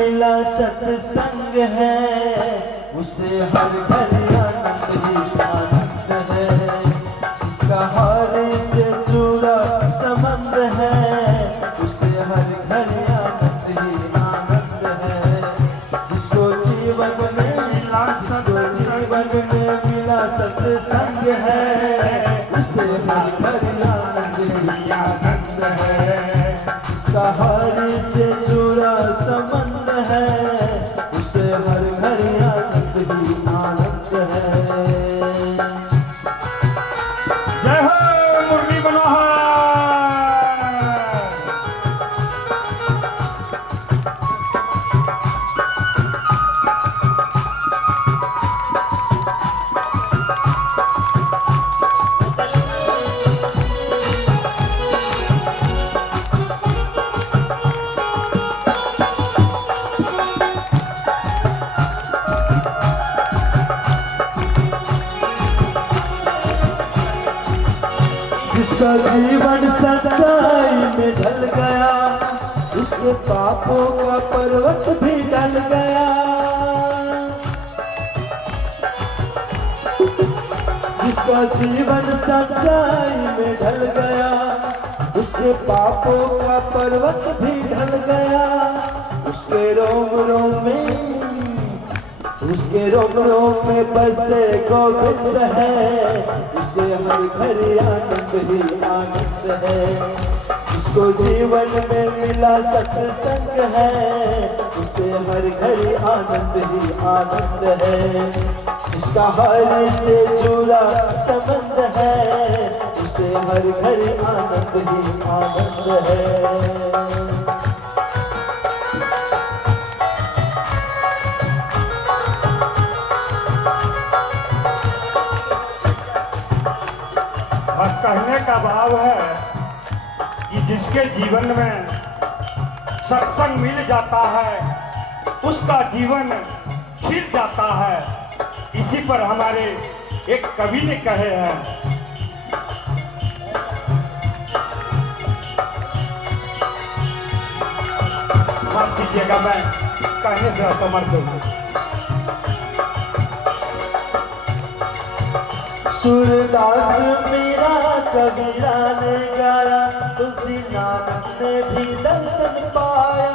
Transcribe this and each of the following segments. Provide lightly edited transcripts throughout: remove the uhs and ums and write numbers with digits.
मिला सत्संग है, उसे हर घर आनंद ही आनंद है। जिसका हर से जुड़ा संबंध है, उसे हर घर आनंद ही आनंद है। जिसको जीवन में मिला सत्संग है, उसे हर घर आनंद ही आनंद है। जिसका हर से जुड़ा संबंध है, उसे हर घर आनंद ही आनंद है। जय हो मुरली मनोहर। जिसका जीवन सच्चाई में ढल गया, उसके पापों का पर्वत भी ढल गया। जिसका जीवन सच्चाई में ढल गया, उसके पापों का पर्वत भी ढल गया। उसके रोम रोम में बसे गोविंद है, उसे हर घर आनंद ही आनंद है। जिसको जीवन में मिला सत्संग है, उसे हर घर आनंद ही आनंद है। जिसका हर से जुड़ा संबंध है, उसे हर घर आनंद ही आनंद है। बस कहने का भाव है कि जिसके जीवन में सत्संग मिल जाता है, उसका जीवन खिल जाता है। इसी पर हमारे एक कवि ने कहे हैं, माफ कीजिएगा मैं कहने से असमर्थ हूँ। सूरदास मेरा कबीरा ने गाया, तुलसी नानक ने भी दर्शन पाया।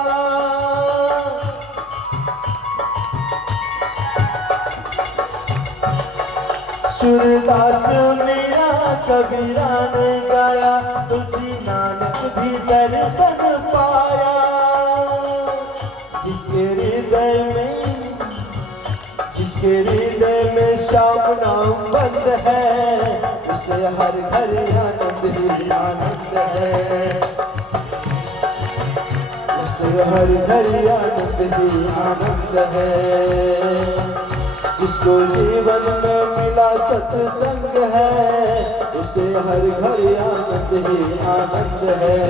सूरदास मेरा कबीरा ने गाया, तुलसी नानक भी दर्शन पाया। जिसके हृदय में श्याम नाम बंद है, उसे हर घर आनंद ही आनंद है। उसे हर घर आनंद ही आनंद है। जिसको जीवन में मिला सत्संग है, उसे हर घर आनंद ही आनंद है।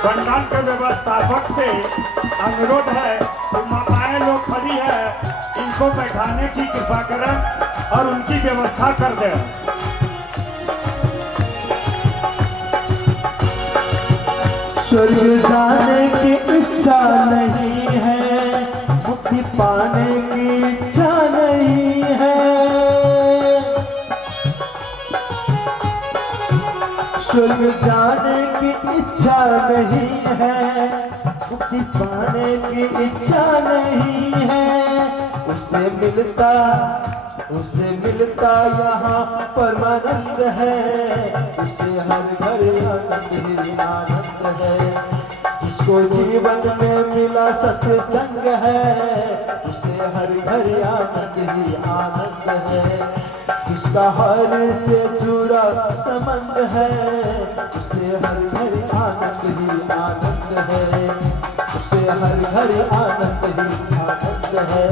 पंडाल के व्यवस्थापक से अनुरोध है कि माताएं लोग खड़ी है, इनको बैठाने की कृपा करें और उनकी व्यवस्था कर दें। स्वर्ग जाने की इच्छा नहीं है, मुक्ति पाने की इच्छा नहीं है। स्वर्ग जाने की इच्छा नहीं है, मुक्ति पाने की इच्छा नहीं है। उसे मिलता यहाँ परमानंद है, उसे हर घर आनंद ही आनंद है। जिसको जीवन में मिला सत्संग है, उसे हर घर आनंद ही आनंद है। जिसका हर से जुड़ा संबंध है, उसे हर घर आनंद ही आनंद है। उसे हर घर आनंद ही आनंद है।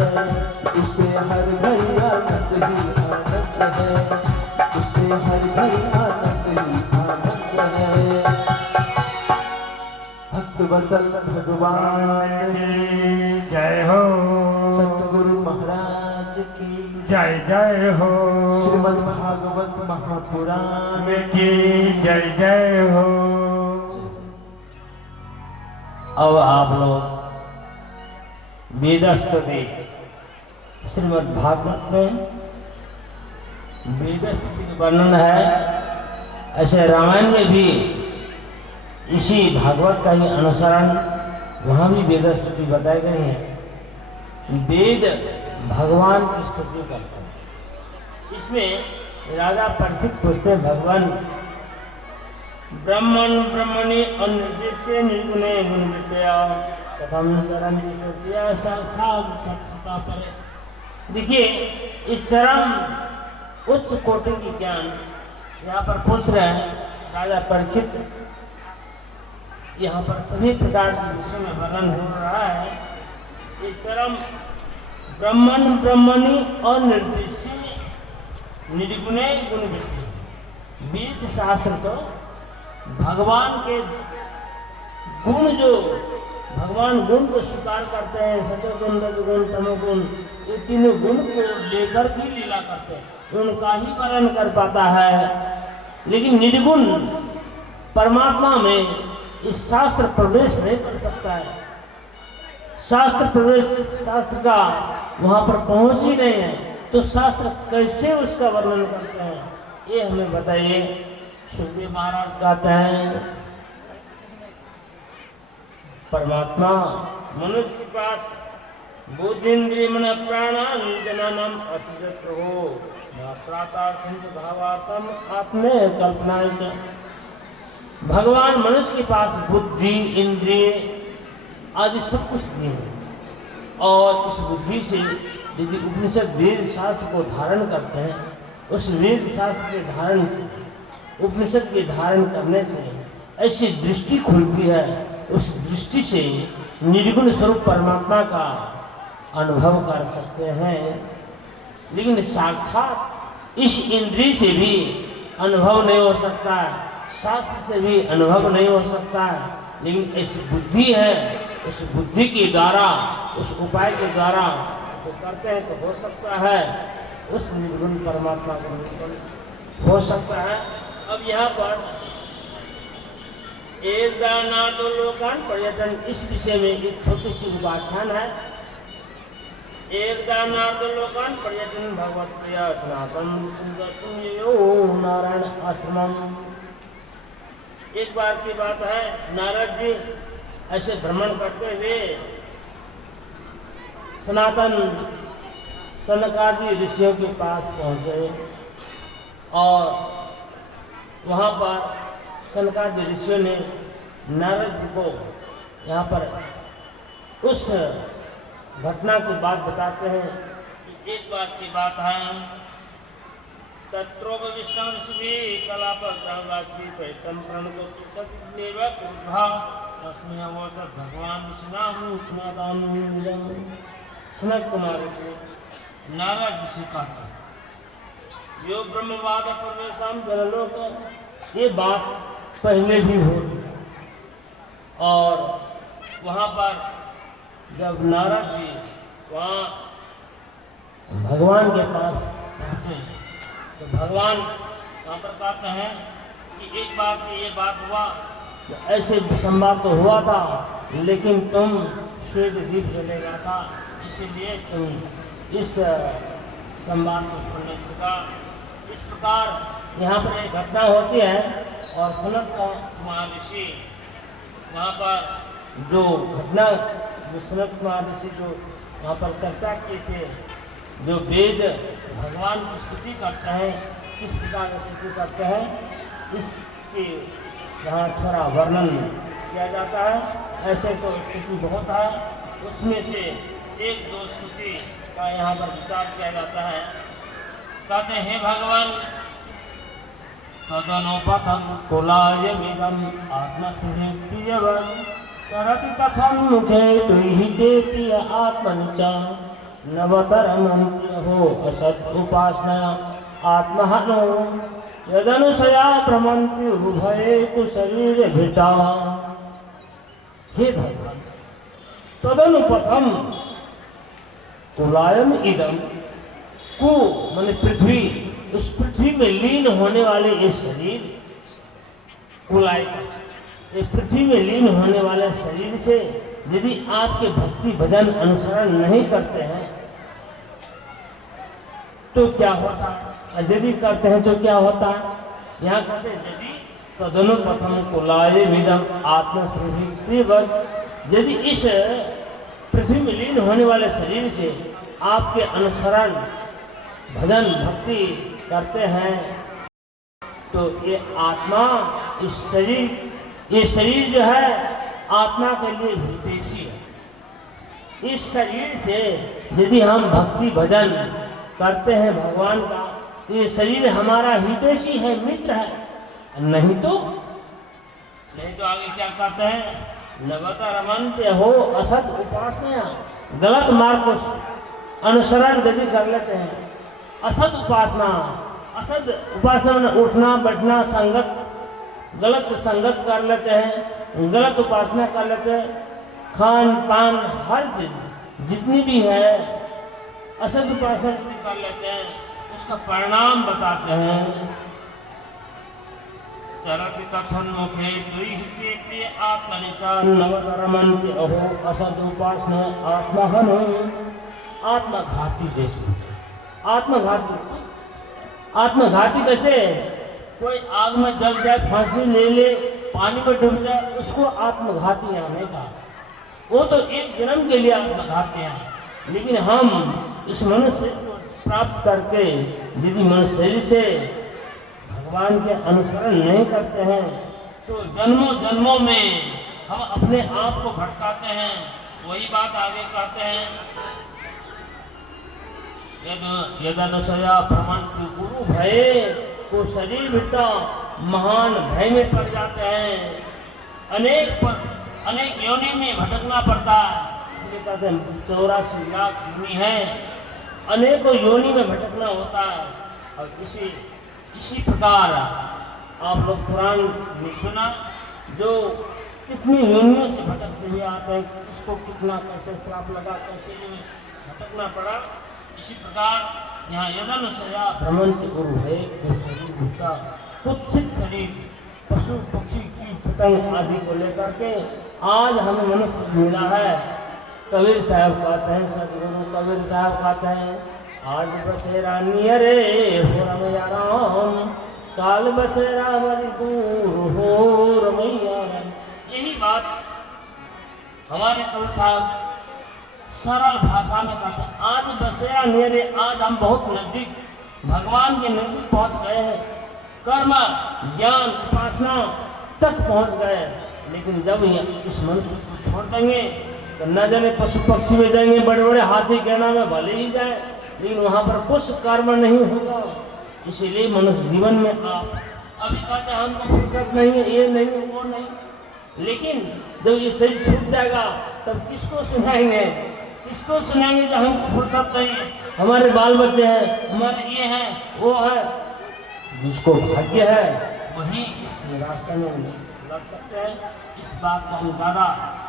उसे हर घर आनंद ही आनंद है। उसे हर घर आनंद ही आनंद है। भक्त वत्सल भगवान की जय हो। सतगुरु महाराज की जय जय हो। श्रीमद् भागवत महापुराण की जय जय हो। अब आप लोग वेदस्तुति श्रीमद् भागवत में वेदस्तुति का वर्णन है। ऐसे रामायण में भी इसी भागवत का ही अनुसरण वहाँ भी वेदस्तुति बताए गए हैं। वेद भगवान की स्तुति करते हैं। इसमें राजा परीक्षित पूछते हैं, भगवान ब्रह्मण ब्रह्मणि अनिर्देश्य निर्गुणे गुण विद्या कथम चरण सत्ता पर। देखिए, इस चरम उच्च कोटि की ज्ञान यहाँ पर पूछ रहे हैं राजा परीक्षित। यहाँ पर सभी प्रकार के विषयों में वर्णन हो रहा है। ये चरम ब्रह्मण ब्रह्मणि अनिर्देश्य निर्गुणे गुण विद्या। वेद शास्त्र तो भगवान के गुण, जो भगवान गुण को स्वीकार करते हैं, सतोगुण रजोगुण तमोगुण, ये तीनों गुण को लेकर ही लीला करते हैं, उनका ही वर्णन कर पाता है। लेकिन निर्गुण परमात्मा में इस शास्त्र प्रवेश नहीं कर सकता है। शास्त्र प्रवेश, शास्त्र का वहाँ पर पहुँच ही नहीं है, तो शास्त्र कैसे उसका वर्णन करते हैं, ये हमें बताइए। सुखदेव महाराज कहते हैं, परमात्मा मनुष्य के पास बुद्धिन्द्रिय मन प्राणान जननम असुजत हो प्रातार्थम भावार्थम आत्मे कल्पना। भगवान मनुष्य के पास बुद्धि, इंद्रिय आदि सब कुछ दिए हैं, और इस बुद्धि से यदि उपनिषद वेद शास्त्र को धारण करते हैं, उस वेद शास्त्र के धारण से, उपनिषद के धारण करने से ऐसी दृष्टि खुलती है, उस दृष्टि से निर्गुण स्वरूप परमात्मा का अनुभव कर सकते हैं। लेकिन साक्षात इस इंद्रिय से भी अनुभव नहीं हो सकता है, शास्त्र से भी अनुभव नहीं हो सकता है। लेकिन ऐसी बुद्धि है, उस बुद्धि के द्वारा, उस उपाय के द्वारा इसे करते हैं तो हो सकता है उस निर्गुण परमात्मा का निरूपण हो सकता है। अब यहाँ पर एक दानादो लोकान पर्यटन, इस विषय में एक छोटी सी व्याख्यान है। एक दानादो लोकान पर्यटन भगवत प्रिय सनातन सुंदर पुण्यो नारायण आश्रमम। एक बार की बात है, नारद जी ऐसे भ्रमण करते हुए सनातन सनकादि ऋषियों के पास पहुँचे, और वहाँ पर सनकादि ऋषियों ने नारद जी को यहाँ पर उस घटना की बात बताते हैं कि एक बात की बात है, तत्रोग विष्णु ऋषि कलाप वासवी पैतम प्रणको सतमेव पुरुषा अस्मि अवोचर भगवान विष्णु स्मदानंदम। सनत कुमार से नारद जी से कहता, यो ब्रह्मवाद परमेशम जनलोक। ये बात पहले भी हो चुकी, और वहाँ पर जब नारद जी वहाँ भगवान के पास पहुँचे, तो भगवान वहाँ पर कहते हैं कि एक बार की ये बात हुआ, तो ऐसे संवाद तो हुआ था, लेकिन तुम श्वेत दीप जलेगा था, इसीलिए तुम इस संवाद को सुनने सका। इस प्रकार यहाँ पर एक घटना होती है, और सनत कुमार ऋषि वहाँ पर जो घटना, जो सनत कुमार ऋषि जो वहाँ पर चर्चा किए थे, जो वेद भगवान की स्तुति करते हैं, किस प्रकार की स्तुति करते हैं, इसके यहाँ थोड़ा वर्णन किया जाता है। ऐसे तो स्तुति बहुत है, उसमें से एक दो स्तुति का यहाँ पर विचार किया जाता है। कहते हैं, भगवान तदनुपथम कुलायमिदम आत्मस्मृतियवन् करति तथं मुखे तुहि चेति आत्मनिचा नवतरमं हो असत् उपासना आत्महनो यदनुसया भ्रमन्ति उभये तु शरीरभृता। हे भगवान, तदनुपथम कुलायम इदम को माने पृथ्वी, उस पृथ्वी में लीन होने वाले ये शरीर कुलाय, ये पृथ्वी में लीन होने वाले शरीर से यदि आपके भक्ति भजन अनुसरण नहीं करते हैं तो क्या होता है, यदि करते हैं तो क्या होता है। यहाँ कहते हैं यदि तदनुपथम कुलाय विदम आत्मस्वरूप, यदि इस पृथ्वी में लीन होने वाले शरीर से आपके अनुसरण भजन भक्ति करते हैं तो ये आत्मा, इस शरीर, ये शरीर जो है आत्मा के लिए हितैषी है। इस शरीर से यदि हम भक्ति भजन करते हैं भगवान का, तो ये शरीर हमारा हितैषी है, मित्र है। नहीं तो आगे क्या कहते हैं, नवता रमनते हो असत उपासना, गलत मार्ग को अनुसरण यदि कर लेते हैं, असत उपासना, असत उपासना में उठना बैठना संगत, गलत संगत कर लेते हैं, गलत उपासना कर लेते हैं, खान पान हर चीज जितनी भी है असत उपासना कर लेते हैं, उसका परिणाम बताते हैं। चरति कथन मुखे दुई आत्मनिचान नवतरमन्ति अहो असद उपासना आत्महन, आत्मघाती जैसे। आत्मघाती कैसे, कोई आग में जल जाए, फांसी ले ले, पानी में डूब जाए, उसको आत्मघाती यहाँ नहीं कहा। वो तो एक जन्म के लिए आत्मघाती हैं। लेकिन हम इस मनुष्य को प्राप्त करके यदि मनुष्य शरीर से भगवान के अनुसरण नहीं करते हैं तो जन्मों जन्मों में हम अपने आप को भटकाते हैं। वही बात आगे कहते हैं, यदनुसया प्रमाण गुरु भय को शरीर बिता महान भय में पड़ जाते हैं। अनेक योनि में भटकना पड़ता है, इसलिए कहते हैं 84 लाख योनि है, अनेकों योनि में भटकना होता है। और इसी प्रकार आप लोग पुराण में सुना, जो कितनी योनियों से भटकते हुए आते हैं, किसको कितना कैसे श्राप लगा, कैसे भटकना पड़ा। इसी प्रकार यहाँ यदनुसया भ्रमंत गुरु है शरीर, कुत्सित शरीर, पशु पक्षी कीट पतंग आदि को लेकर के आज हमें मनुष्य मिला है। कबीर साहब कहते हैं, सदगुरु कबीर साहब कहते हैं, आज बसेरा नियरे हो रमैया राम, काल बसेरा बड़ी दूर हो रमैया राम। यही बात हमारे कबीर साहब सरल भाषा में कहते हैं, आज बसेरा नियरे, आज हम बहुत नजदीक भगवान के नजदीक पहुंच गए हैं, कर्म ज्ञान उपासना तक पहुंच गए। लेकिन जब इस मनुष्य को छोड़ देंगे तो न जाने पशु पक्षी में जाएंगे, बड़े बड़े हाथी कहना में भले ही जाए, लेकिन वहाँ पर कुछ कर्म नहीं होगा। इसीलिए मनुष्य जीवन में आप अभी कहते हैं हमको फुर्सत नहीं है, ये नहीं है, वो नहीं, लेकिन जब ये शरीर छूट जाएगा तब किसको सुनाएंगे, किसको सुनाएंगे जब हमको फुर्सत नहीं है। हमारे बाल बच्चे हैं, हमारे ये हैं वो है, जिसको भाग्य है वही इस रास्ते में लग सकते हैं। इस बात को हम ज़्यादा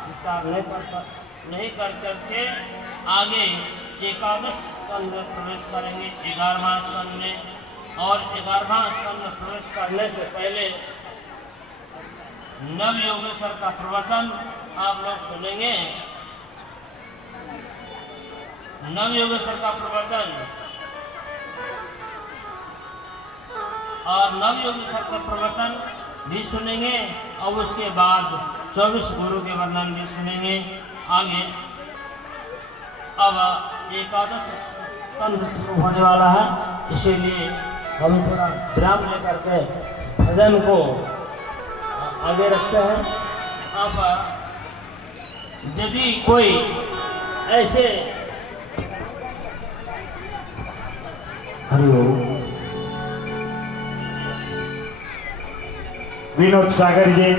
विस्तार नहीं कर करके आगे एकादश स्कंद में प्रवेश करेंगे, 11वां स्कंद में। और 11वां स्कंद में प्रवेश करने से पहले नव योगेश्वर का प्रवचन आप लोग सुनेंगे। नव योगेश्वर का प्रवचन और नव योगेश्वर का प्रवचन भी सुनेंगे और उसके बाद 24 गुरु के वर्णन भी सुनेंगे आगे। अब एकादश स्कंद शुरू होने वाला है, इसीलिए हम थोड़ा विराम लेकर के भजन को आगे रखते हैं। अब यदि कोई ऐसे विनोद सागर जी,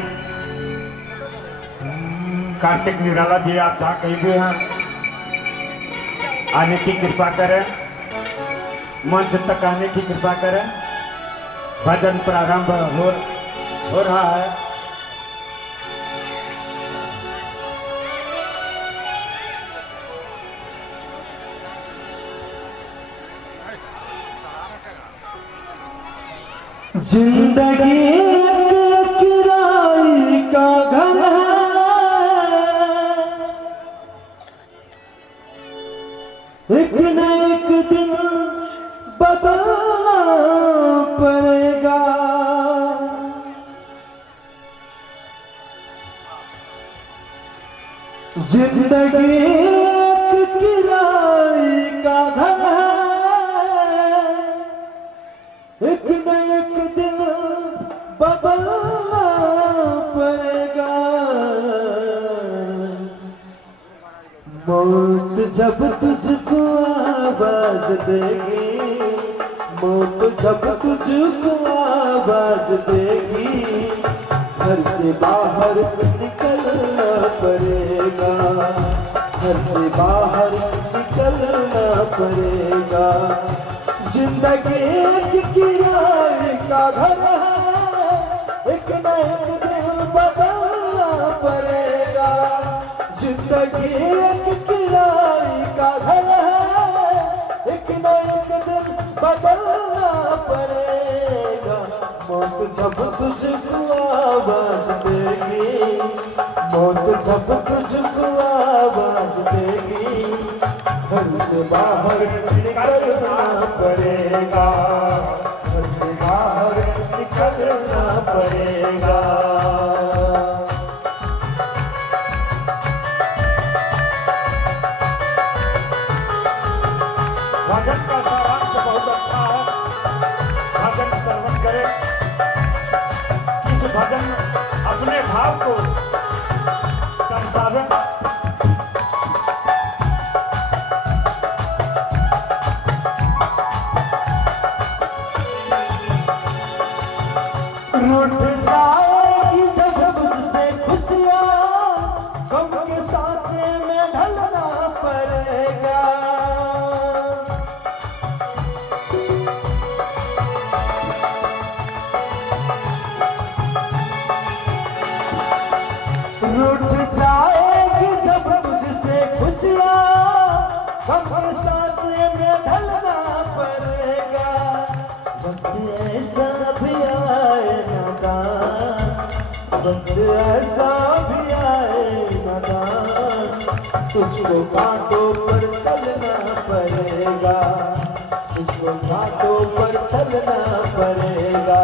कार्तिक निराला जी, आप जहाँ कहीं भी हैं आने की कृपा करें, मंच तक आने की कृपा करें। भजन प्रारंभ हो रहा है। जिंदगी एक किराए का घर है, एक न एक दिन बदलना पड़ेगा। जिंदगी एक किराए का घर है, एक न एक दिन बदलना पड़ेगा। मौत जब तुझको आवाज देगी, मौत जब तुझको आवाज देगी, घर से बाहर निकलना पड़ेगा, घर से बाहर निकलना पड़ेगा। जिंदगी एक किराए का घर है, एक न एक दिन बदलना पड़ेगा। जिंदगी एक किराए का घर है, एक न एक दिन बदलना पड़ेगा। मौत जब तुझको आवाज देगी, मौत जब तुझको आवाज देगी, घर से बाहर निकलना पड़ेगा, घर से बाहर निकलना पड़ेगा। भजन का सारांश बहुत अच्छा है, भजन श्रवण करें। इस भजन में अपने भाव को दर्शावें। रूठ जाएगी जब तुझसे खुशियाँ, गम के सांचे में ढलना पड़ेगा। रूठ जाएगी जब तुझसे खुशियाँ, गम के सांचे में ढलना पड़ेगा। वक्त ऐसा भी आए नादान, वक्त ऐसा भी आए नादान, तुझको कांटों पर चलना पड़ेगा, तुझको कांटों पर चलना पड़ेगा।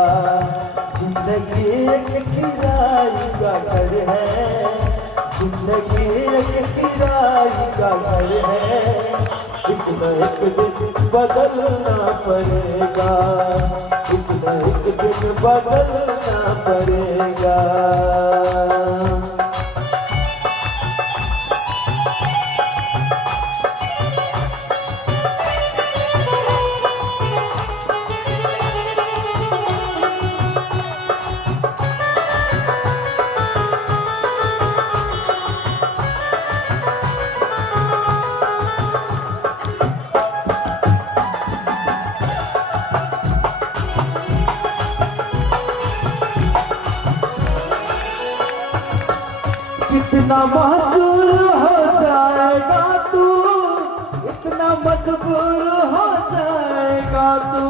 जिंदगी एक किराए का घर है, जिंदगी एक किराए का घर है, एक न एक दिन बदलना पड़ेगा, एक न एक दिन बदलना पड़ेगा। इतना मशहूर हो जाएगा तू, इतना मजबूर हो जाएगा तू।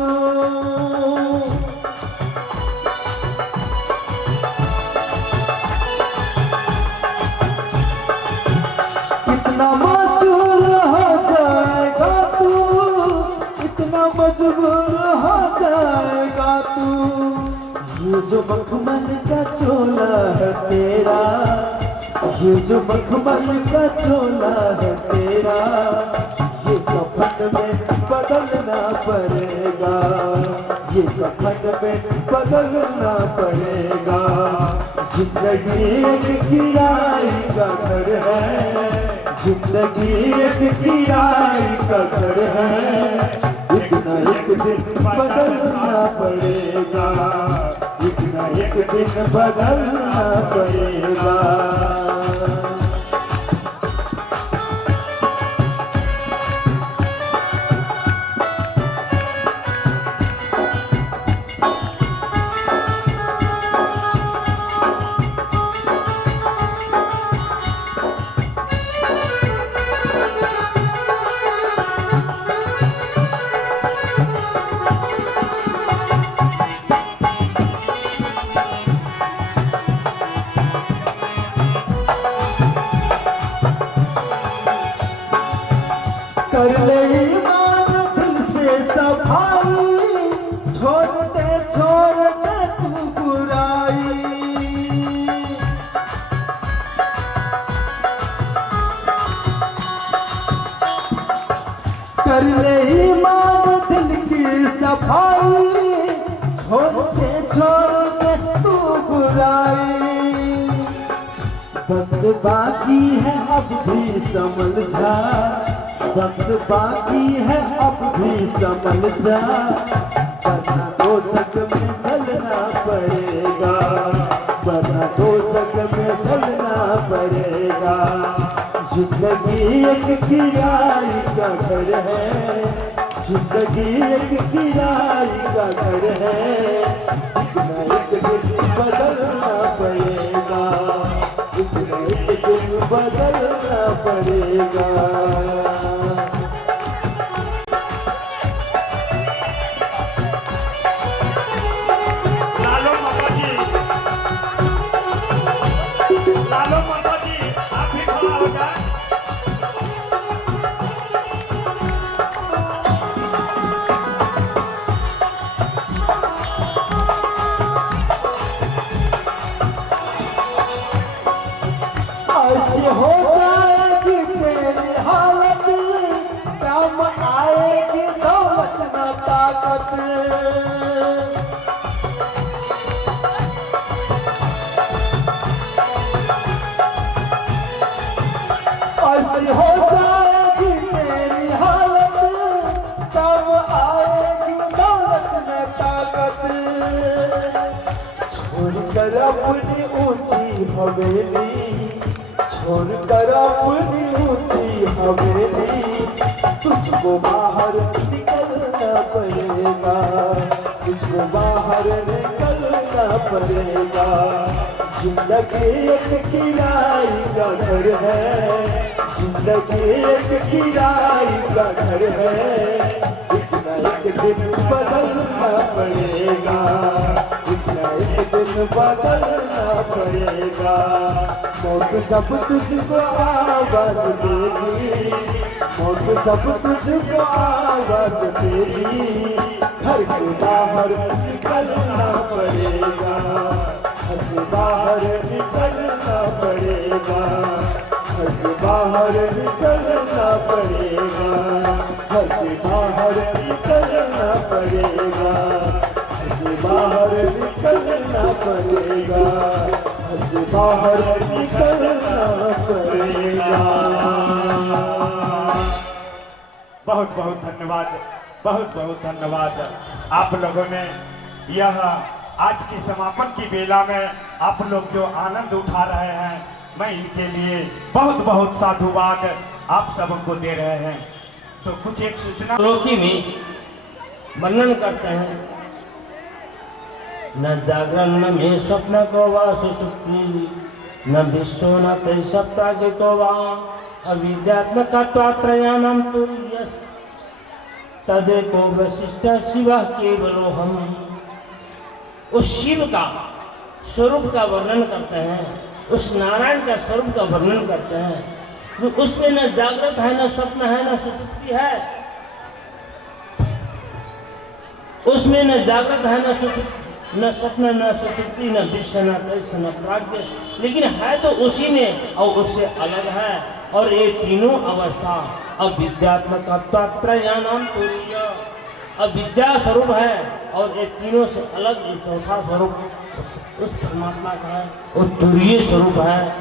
इतना मशहूर हो जाएगा तू, इतना मजबूर हो जाएगा तू। ये जो मखमल का चोला है तेरा, ये जो मखमल का चोला है तेरा, ये कफन में बदलना पड़ेगा, ये कफन में बदलना पड़ेगा। जिंदगी एक किराए का घर है, जिंदगी एक किराए का घर है, एक न एक दिन बदलना पड़ेगा, एक न एक दिन बदलना पड़ेगा। छोड़ दे तू बुराई, वक्त बाकी है अब भी संभल जा, वक्त बाकी है अब भी संभल जा, वरना दो जग में चलना पड़ेगा, वरना दो जग में चलना पड़ेगा। जिंदगी एक किराए का घर है, जिंदगी एक किराए का घर है, इतना एक दिन बदलना पड़ेगा, इतना एक दिन बदलना पड़ेगा। लालो माता जी, लालो माता जी, आप भी खड़ा हो जाए। ऐसी हो जाएगी तेरी हालत, काम आएगी दौलत न ताकत। ऐसी हो जाएगी तेरी हालत, काम आएगी दौलत न ताकत। छोड़कर अपनी ऊंची हवेली, छोड़कर अपनी ऊंची हवेली, तुझको बाहर निकलना पड़ेगा, तुझको बाहर निकलना पड़ेगा। जिंदगी एक किराए का घर है, जिंदगी एक किराए का घर है, इतना एक दिन बदलना पड़ेगा, इतना एक दिन बदलना पड़ेगा। मौत जब तुझको आवाज देगी, मौत जब तुझको आवाज देगी, घर से बाहर निकलना पड़ेगा, घर से बाहर निकलना पड़ेगा, घर से बाहर निकलना पड़ेगा, घर से बाहर निकलना पड़ेगा, घर से बाहर निकलना पड़ेगा, घर से बाहर निकलना पड़ेगा। बहुत बहुत धन्यवाद, बहुत बहुत धन्यवाद। आप लोगों ने यह आज की समापन की बेला में आप लोग जो आनंद उठा रहे हैं, मैं इनके लिए बहुत बहुत साधुवाद आप सबको दे रहे हैं। तो कुछ एक सूचना श्लोकी में वर्णन करते हैं, न जागरण न में स्वप्न को वा सुषुप्ति, न विश्व न ते सप्ताह को वा अविद्यात्मकत्वात्रयाणां तुर्यस् तदेको वशिष्ठ शिव केवलोहम। उस शिव का स्वरूप का वर्णन करते हैं, उस नारायण का स्वरूप का वर्णन करते हैं, जो उसमें न जागृत है, न स्वप्न है, न सुषुप्ति है, उसमें न जागृत है, न स्वप्न, न सुषुप्ति, न विश्व, न तेज, न प्राज्ञ, लेकिन है तो उसी में और उससे अलग है। और ये तीनों अवस्था अविद्यात्मकत्वात्रयाणां तुरीय, अविद्या स्वरूप है, और ये तीनों से अलग चौथा स्वरूप उस परमात्मा का है, वो तुरीय स्वरूप है।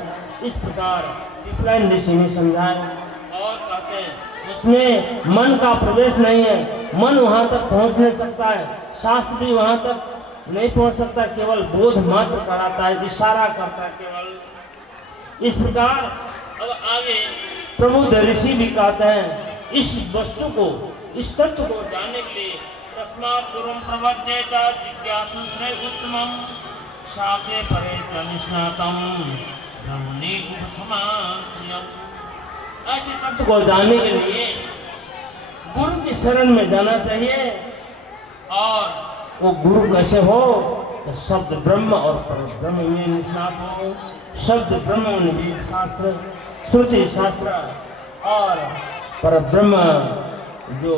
इस प्रकार विप्लाइन ऋषि ने समझाया और कहते हैं उसमें मन का प्रवेश नहीं है, मन वहाँ तक पहुँच नहीं सकता है, शास्त्र भी वहाँ तक नहीं पहुँच सकता, केवल बोध मात्र कराता है, इशारा करता है केवल। इस प्रकार अब आगे प्रबुद्ध ऋषि भी कहते हैं इस वस्तु को, इस तत्व को जानने के लिए तस्मात् गुरुं प्रपद्येत जिज्ञासु उत्तमं शाके परे च निष्णातं ब्रह्मणि उपसमास्यत्। ऐसे तत्व को जानने के लिए गुरु की शरण में जाना चाहिए। और वो गुरु कैसे हो? तो शब्द ब्रह्म और पर ब्रह्म में निष्णात हो। शब्द ब्रह्म में शास्त्र, श्रुति शास्त्र और पर ब्रह्म जो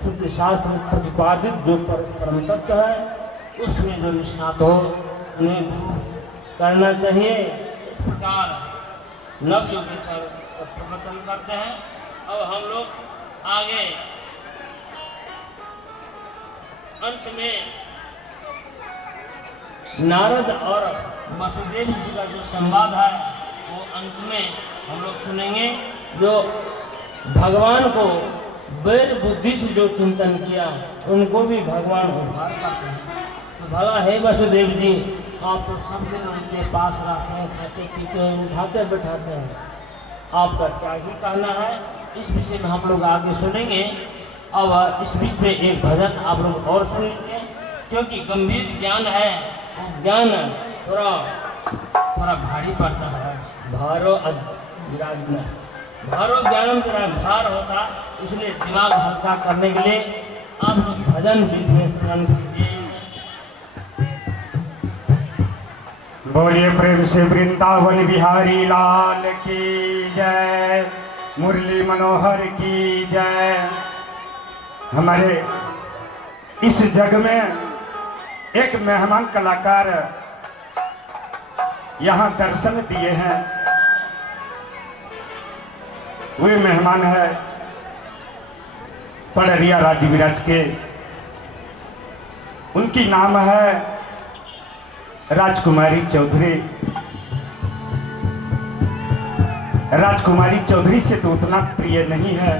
श्रुति शास्त्र प्रतिपादित जो परम तत्व है उसमें जो निष्णात हो उन्हें गुरु करना चाहिए। इस प्रकार नवयोगेश्वर प्रवचन करते हैं। अब हम लोग आगे अंत में नारद और वसुदेव जी का जो संवाद है वो अंत में हम लोग सुनेंगे। जो भगवान को वैर बुद्धि से जो चिंतन किया उनको भी भगवान उद्धार पाते हैं। तो भला है वसुदेव जी, आप तो सब दिन उनके पास रहते हैं, खाते पीते हैं, उठाते बैठाते हैं, आपका क्या ही कहना है इस विषय में हम लोग आगे सुनेंगे। अब इस बीच में एक भजन आप लोग और सुन लीजिए, क्योंकि गंभीर ज्ञान है, वो ज्ञान थोड़ा भारी पड़ता है। भारो विराजना, भारो ज्ञानम जरा भार होता, इसलिए दिमाग हल्का करने के लिए आप लोग भजन बीच में स्मरण कीजिए। बोलिए प्रेम से वृंदावन बिहारी लाल की जय, मुरली मनोहर की जय। हमारे इस जग में एक मेहमान कलाकार यहाँ दर्शन दिए हैं। वे मेहमान है पड़रिया राज्य विराज के, उनकी नाम है राजकुमारी चौधरी। राजकुमारी चौधरी से तो उतना प्रिय नहीं है,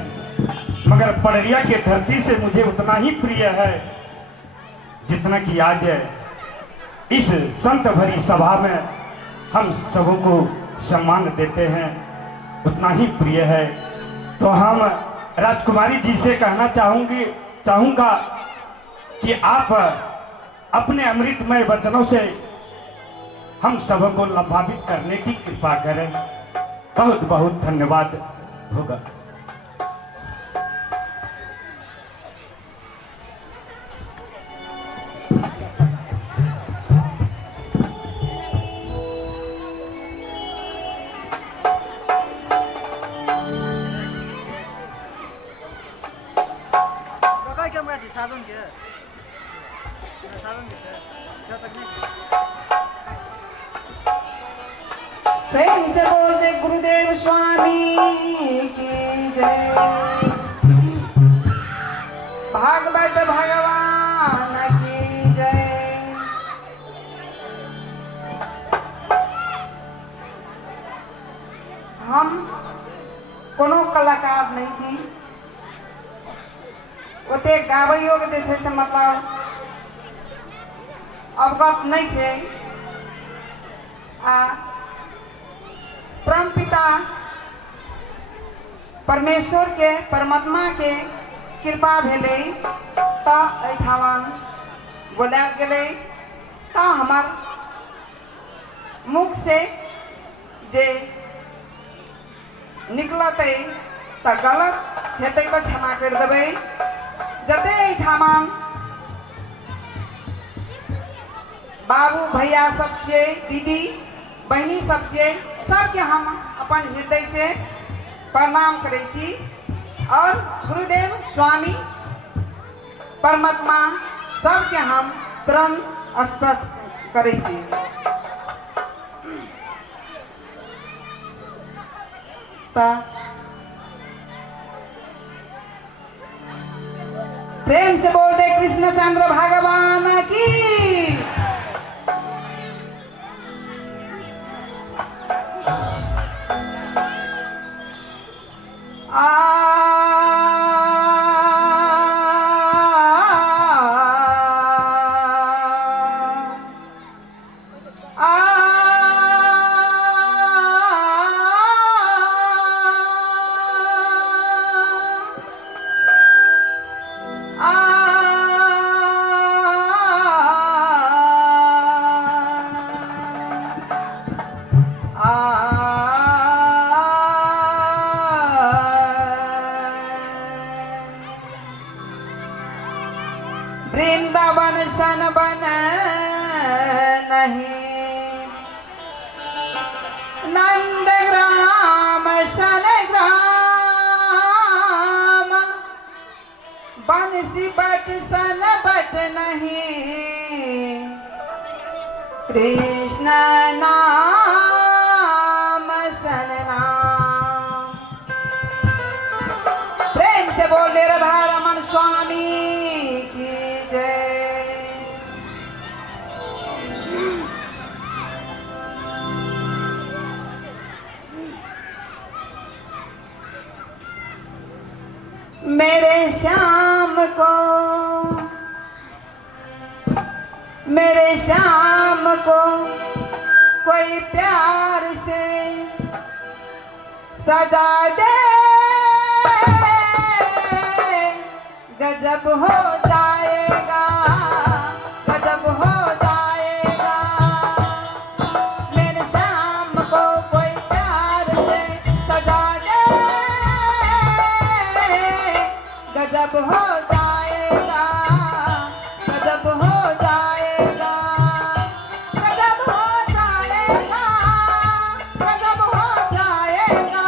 मगर पड़रिया के धरती से मुझे उतना ही प्रिय है जितना कि आज इस संत भरी सभा में हम सबों को सम्मान देते हैं, उतना ही प्रिय है। तो हम राजकुमारी जी से कहना चाहूँगा कि आप अपने अमृतमय वचनों से हम सबको लाभान्वित करने की कृपा करें। बहुत बहुत धन्यवाद होगा। प्रेम से बोल दे गुरुदेव स्वामी की जय, भागवत भगवान की जय। हम कोनो कलाकार नहीं थी, ओते गाबैयो के जे छै से मतलब अवगत नहीं छै। परम पिता परमेश्वर के परमात्मा के कृपा भेले ता एठाम बोलायल गेले, ता हमार मुख से जे निकलते ता गलत हेतै तो क्षमा कर देबै। जते एठाम बाबू भैया सब छै, दीदी बहनी सब छै, सबके हम अपन हृदय से प्रणाम करै छी और गुरुदेव स्वामी परमात्मा सबके हम चरण स्पर्श करै छी। प्रेम से बोल दे कृष्णचंद्र भगवान की। वृंदावन सन बन नहीं, नंद ग्राम सन ग्राम, बंसी बट सन बट नहीं, कृष्ण नाम सन नाम। प्रेम से बोल दे राधा रमन स्वामी की जय। मेरे श्याम को कोई प्यार से सजा दे, गजब हो जाएगा, गजब हो जाएगा। मेरे श्याम को कोई प्यार से सजा दे, गजब हो जाएगा, गजब हो जाएगा, गजब हो जाएगा, गजब हो जाएगा।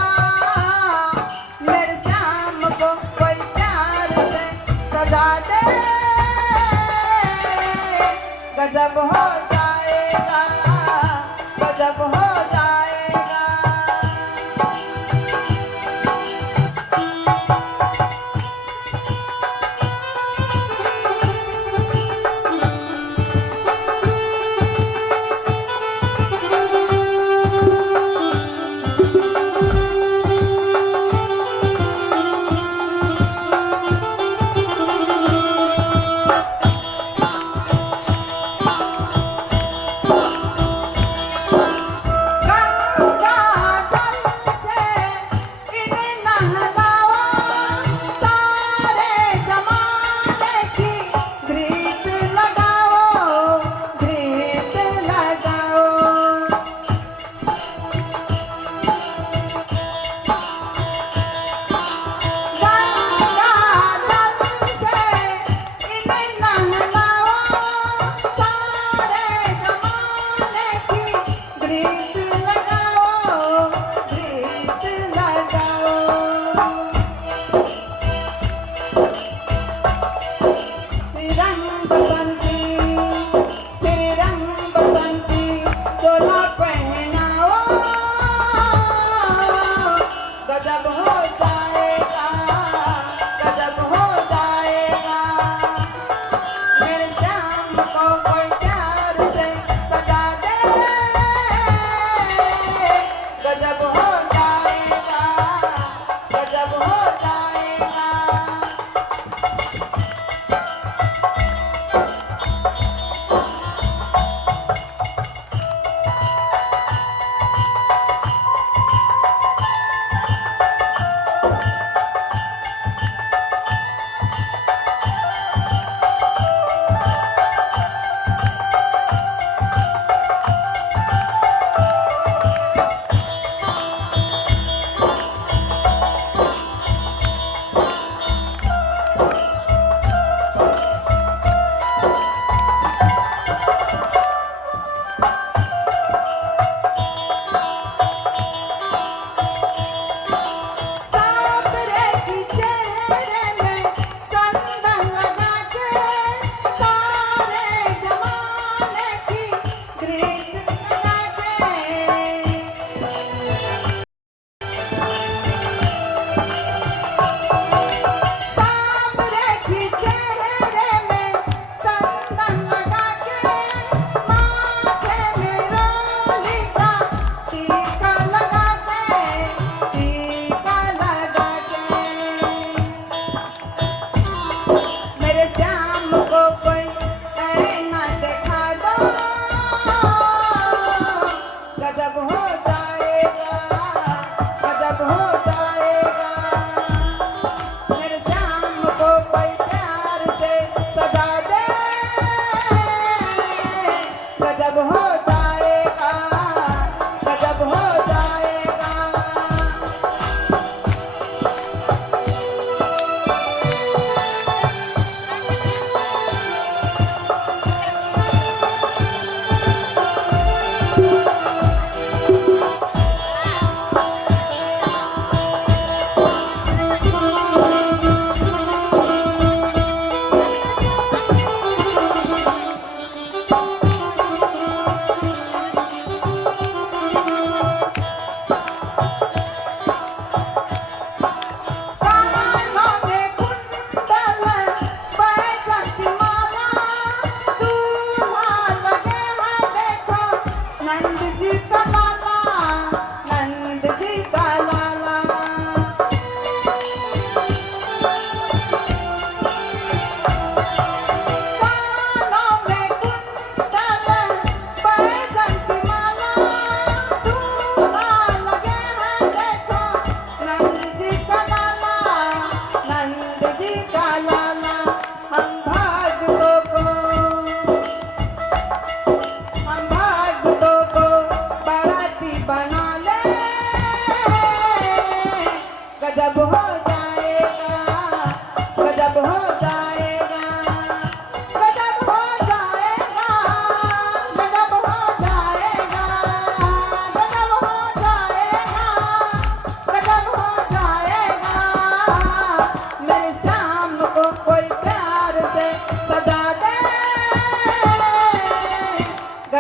मेरे श्याम को कोई प्यार से सजा दे, गजब हो जाएगा, गजब हो जाएगा।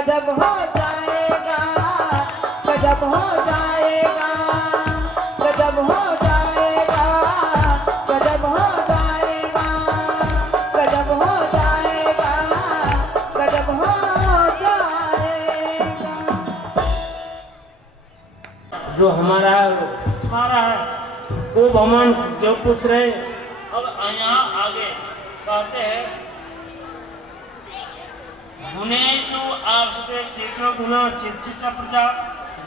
गजब हो जाएगा, गजब हो जाएगा, गजब हो जाएगा, गजब हो जाएगा, गजब हो जाएगा, गजब हो जाएगा। जो हमारा है तुम्हारा है, वो भगवान क्यों पूछ रहे? अब यहाँ आगे कहते हैं गुणेषु आपसते चेतो गुणा चित्त प्रजा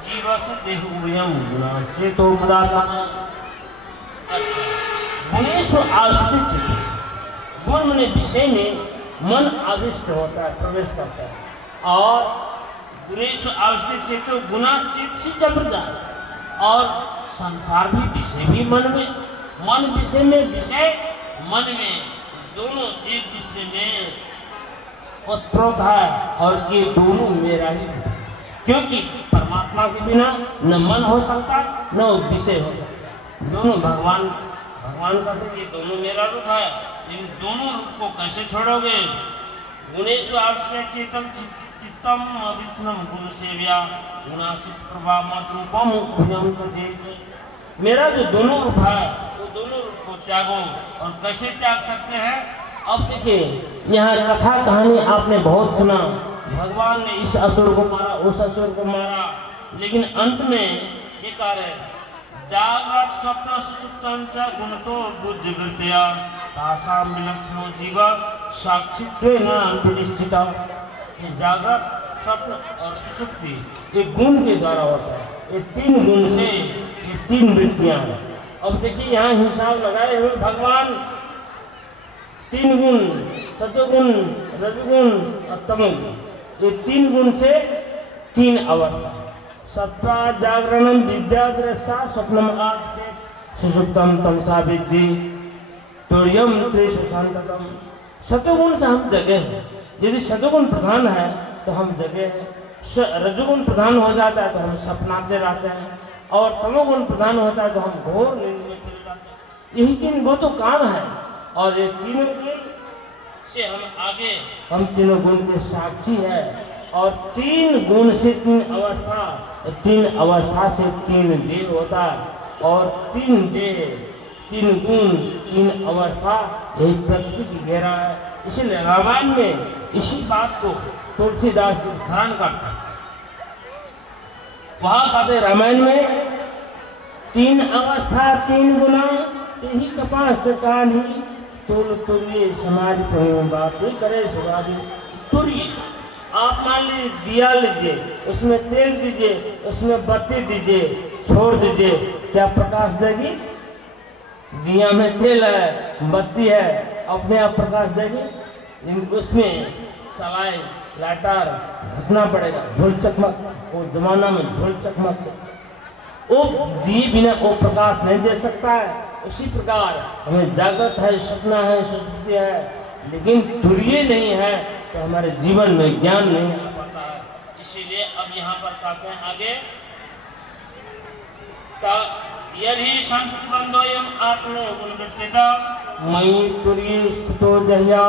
जीवस देहुयम गुणा चेतो पदार्थ। गुणेषु आपसते चित्त, गुण मने विषय में मन आविष्ट होता है, प्रवेश करता है। और गुणेषु आपसते चेतो गुणा चित्त प्रजा, और संसार भी विषय भी मन में, मन विषय में, विषय मन में, दोनों एक दूसरे में उत्प्रोत है। और ये दोनों मेरा ही है, क्योंकि परमात्मा के बिना न मन हो सकता न विषय हो सकता। दोनों भगवान कहते हैं ये दोनों मेरा रूप है। इन दोनों रूप को कैसे छोड़ोगे? गुणेषु आपसे चेतम चित्तम अविच्छिन्नम गुण सेव्या गुणाचित प्रभाव रूपम गुणम कथेत। मेरा जो दोनों रूप है वो दोनों रूप को त्यागो। और कैसे त्याग सकते हैं? अब देखिए, यहाँ कथा कहानी आपने बहुत सुना, भगवान ने इस असुर को मारा, उस असुर को मारा, लेकिन अंत में ये कार्य जागृत स्वप्न सुसुप्तं च गुणतो बुद्धिवृत्तिया तासाम विलक्षणो जीव साक्षित्वेन विनिश्चिता। ये जागृत, स्वप्न और सुसुप्ति ये गुण के द्वारा होता है। ये तीन गुण से ये तीन वृत्तियां हैं। अब देखिए यहाँ हिसाब लगाए हुए भगवान तीन गुण, सतोगुण, रजोगुण और तमोगुण, ये तीन गुण से तीन अवस्था, सत्ता जागरणम विद्या दृश्या स्वप्नम आद से सुसुप्तम तमसा विद्धि तुर्यम त्रिषु शांततम। सतोगुण से हम जगे हैं। यदि सतोगुण प्रधान है तो हम जगे हैं, रजोगुण प्रधान हो जाता है तो हम सपनाते रहते हैं, और तमोगुण प्रधान होता है तो हम घोर नींद में चले जाते हैं। यही तीन वो तो काम है। और ये तीनों गुण से हम आगे, हम तीनों गुण के साक्षी है। और तीन गुण से तीन अवस्था, तीन अवस्था से तीन देह होता है, और तीन देह, तीन गुण, तीन अवस्था, यही प्रकृति की घेरा है। इसलिए रामायण में इसी बात को तुलसीदास धारण करता है। वहाँ कहते रामायण में तीन अवस्था तीन गुना ही कपास काढ़ी तुल तुर्य समाज बात करे सुरादी। तुर्य आप मान लीजिए दिया लीजिए, उसमें तेल दीजिए, उसमें बत्ती दीजिए, छोड़ दीजिए, क्या प्रकाश देगी? दिया में तेल है, बत्ती है, अपने आप प्रकाश देगी? उसमें सलाई लाइटर घसना पड़ेगा, झोल चकमक, वो जमाना में झोल चकमक से वो दिए बिना वो प्रकाश नहीं दे सकता है। उसी प्रकार हमें जागृत है, सपना है, सुसुप्ति है, लेकिन तुर्य नहीं है तो हमारे जीवन में ज्ञान नहीं आ पाता है। इसीलिए अब यहाँ पर कहते हैं आगे, यदि संस्कृत बंधोयम आत्मो गुणवृत्तिता मयि तुर्ये स्थितो जह्या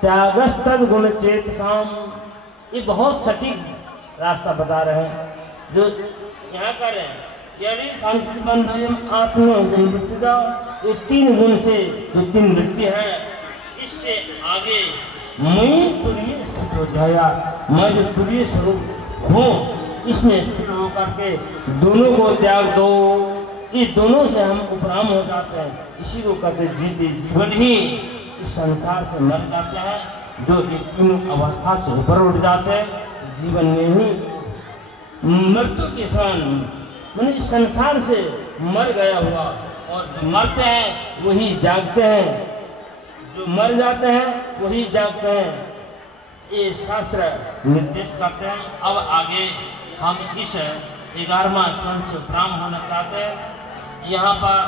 त्यागस्तद गुण चेतसाम। ये बहुत सटीक रास्ता बता रहे हैं जो यहाँ कर रहे हैं। यदि संस्कृत बंधोयम आत्मो गुणवृत्तिता, ये तीन गुण से जो तीन वृत्ति है, इससे आगे मयि तुर्ये स्थितो जह्या, मैं जो तुर्य स्वरूप हूँ इसमें स्थिर होकर के दोनों को त्याग दो। ये दोनों से हम उपराम हो जाते हैं। इसी को कहते जीते जीवन ही इस संसार से मर जाते हैं, जो एक तीनों अवस्था से ऊपर उठ जाते हैं, जीवन में ही मृत्यु के समान, मैंने इस संसार से मर गया हुआ। और जो मरते हैं वही जागते हैं, जो मर जाते हैं वही जागते हैं, ये शास्त्र निर्देश करते हैं। अब आगे हम इस 11वां स्कंद से उपराम होना चाहते हैं। यहाँ पर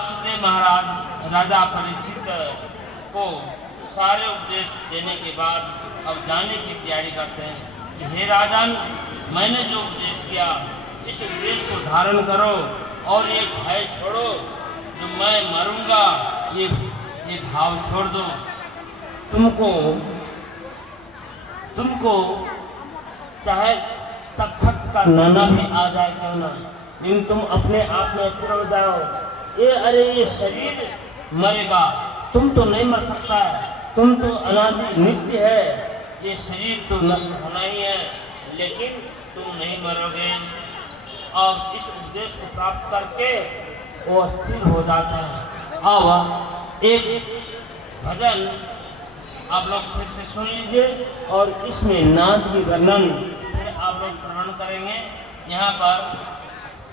सुखदेव महाराज राजा परीक्षित को सारे उपदेश देने के बाद अब जाने की तैयारी करते हैं कि हे राजन, मैंने जो उपदेश किया इस उपदेश को धारण करो और ये भय छोड़ो, जो मैं मरूंगा ये भाव छोड़ दो। तुमको तुमको चाहे तक्षक का नाना भी आ जाए क्यों ना, लेकिन तुम अपने आप में स्थिर हो जाओ। ये शरीर मरेगा, तुम तो नहीं मर सकता है, तुम तो अनादि नित्य है। ये शरीर तो नष्ट होना ही है, लेकिन तुम नहीं मरोगे। और इस उपदेश को प्राप्त करके वो स्थिर हो जाते हैं। अब एक भजन आप लोग फिर से सुन लीजिए और इसमें नाद की वर्णन फिर आप लोग श्रवण करेंगे। यहाँ पर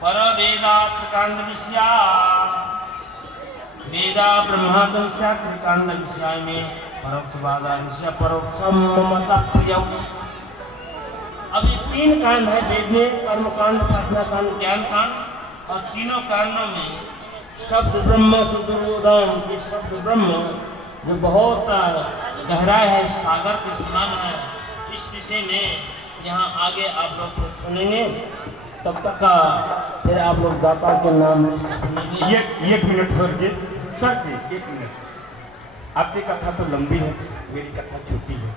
पर वेदात कांड विषया वेदा ब्रह्मादंशा त्रिकांड विषय में परोक्षवादा विषय परोक्षम मम प्रियम। अब ये 3 कांड है वेद में, कर्म कांड, उपासना कांड, ज्ञान कांड। और तीनों कांडों में शब्द ब्रह्म सुदुर्बोधम, ये शब्द ब्रह्म जो बहुत गहरा है, सागर के समान है, इस विषय में यहाँ आगे आप लोग को सुनेंगे। तब तक का फिर आप लोग दाता के नाम सुनेंगे। एक मिनट सर जी, एक मिनट। आपकी कथा तो लंबी है, मेरी कथा छोटी है।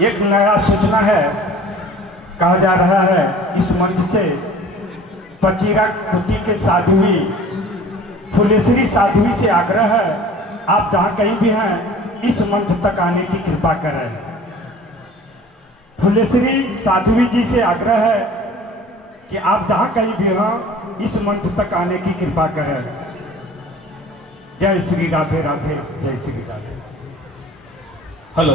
एक नया सूचना है, कहा जा रहा है इस मंच से पचीरा कुटी के साध्वी फुलेश्वरी साध्वी से आग्रह है, आप जहाँ कहीं भी हैं इस मंच तक आने की कृपा करें। फुलेश्वरी साध्वी जी से आग्रह है कि आप जहाँ कहीं भी हों इस मंच तक आने की कृपा करें। जय श्री राधे राधे, जय श्री राधे। हेलो,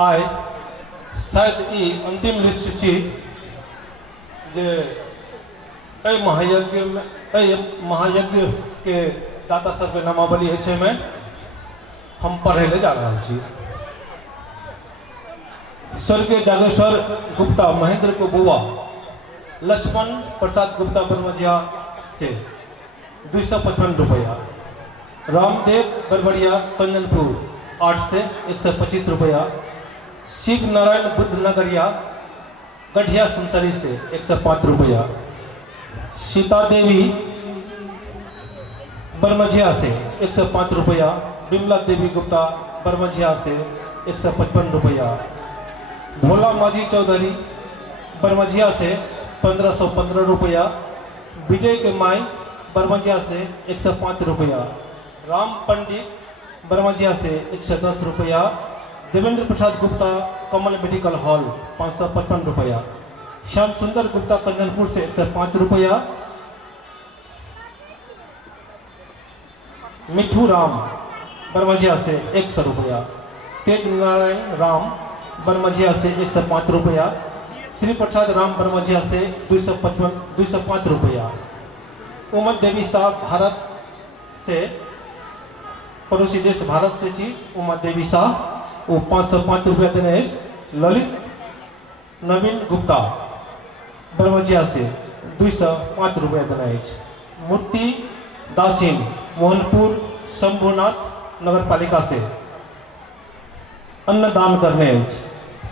आइ शायद ई अंतिम लिस्ट छी जे महायज्ञ के दाता सबके नामावली है छै में हम पढ़े ले जा रहा छी। स्वर्गीय जागेश्वर गुप्ता महेंद्र को बुआ लक्ष्मण प्रसाद गुप्ता बनमजिया से 255 रुपया, रामदेव बरबड़िया कंदनपुर 8 से 125 रुपया, शिव नारायण बुद्ध नगरिया गढ़िया सुनसरी से 105 रुपया, सीता देवी बरमझिया से 105 रुपया, बिमला देवी गुप्ता बरमझिया से 155 रुपया, भोला माझी चौधरी बरमझिया से 1515 रुपया, विजय के माई बरमझिया से 105 रुपया, राम पंडित बरमझिया से 110 रुपया, देवेंद्र प्रसाद गुप्ता कमल मेडिकल हॉल 555 रुपया, श्याम सुंदर गुप्ता कंचनपुर से 105 रुपया, मिठू राम बरमझिया से 100 रुपया, तेज नारायण राम बरमझिया से 105 रुपया, श्री प्रसाद राम बरमझिया से 205 रुपया, उमर देवी साहब भारत से पड़ोसी देश भारत से जी उमा देवी शाह वो 505 रुपया देने हैं। ललित नवीन गुप्ता बरमझिया से 205 रुपया देने हैं। मूर्ति दासिन मोहनपुर शंभुनाथ नगर पालिका से अन्नदान करने हैं।